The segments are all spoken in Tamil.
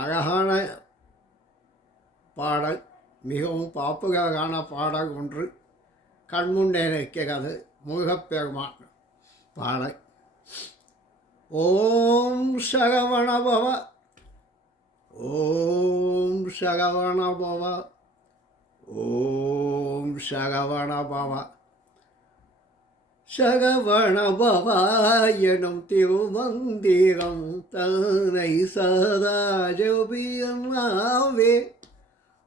அழகான பாடல், மிகவும் பாப்புகான பாடல் ஒன்று கண்முன்னே நிற்கிறது. முருகப்பெருமான் பாடல். ஓம் சரவணபவ, ஓம் சரவணபவ, ஓம் சரவணபவ. சரவணபவ எனும் திருமந்திரம் தன்னை சதா ஜபியனாவே.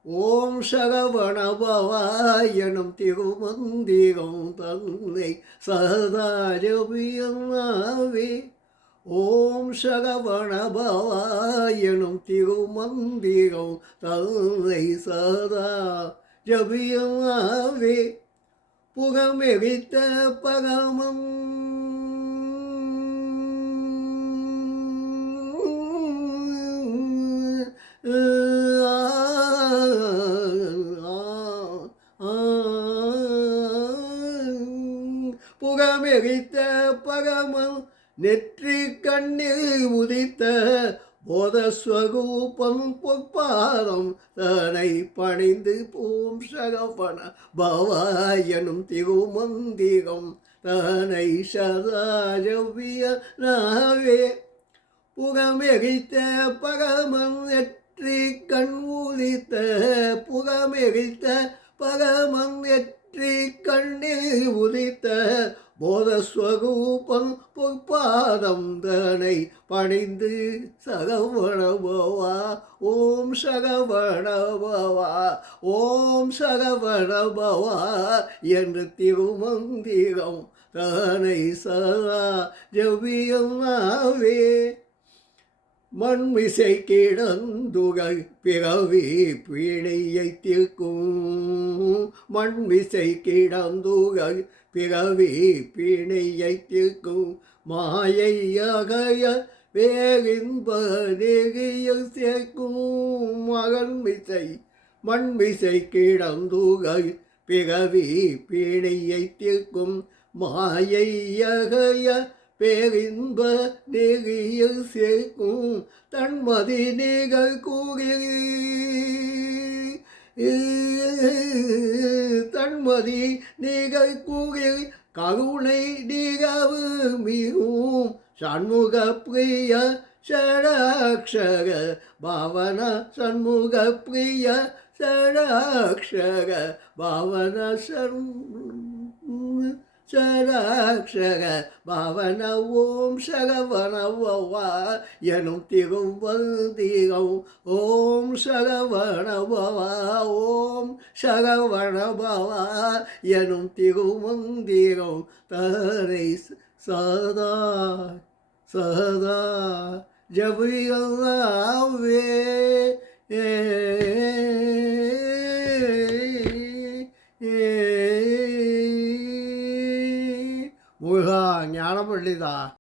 ஓம் சரவணபவ எனும் திருமந்திரம் தன்னை சதா ஜபியனாவே. ஓம் சரவணபவ எனும் திருமந்திரம் தன்னை சதா ஜபியனாவே. புகமெரித்த பரமம் புகமெரித்த பரமம் நெற்றி கண்ணில் உதித்த போதஸ்வரூபம் பொற்பாதம் தனை பணிந்து ஓம் சரவணபவ எனும் திருமந்திரம் தனை சதா ஜபியனாவே. புகமெரித்த பரமன் நெற்றி கண் உதித்த புகமெரித்த பரமன் நெற்றி கண்ணில் உதித்த போதஸ்வரூபம் பொற்பாதம் தனை பணிந்து சரவணபவா ஓம் சரவணபவா ஓம் சரவணபவா என்று திருமந்திரம் தனை சதா ஜபியனாவே. மண்மிசை கிடந்துகள் பிறவி பிழையை தீர்க்கும். மண்மிசை கிடந்துகள் பிறவி பிணையை தீர்க்கும். மாயை அகைய வேறின்ப நெறியில் சேர்க்கும். மகன்மிசை மண்மிசை கிடந்துகள் பிறவி பிணையை தீர்க்கும். மாயை அகைய பேரின்ப நெறியில் சேர்க்கும். தன்மதி நிகழ் கூறி தன்மதி நிகழ் கூறி கருணை நிகவு மிகும். சண்முக பிரிய ஷடாக்ஷர பாவன சண்முக பிரிய ஷடாக்ஷர பாவன சடாக்ஷர பாவன ஓம் சரவணபவ எனும் திருமந்திரம். ஓம் சரவணபவ ஓம் சரவணபவ எனும் திருமந்திரம் தனை சதா சதா ஜபியனாவே. முருகா ஞானப்பள்ளிதா.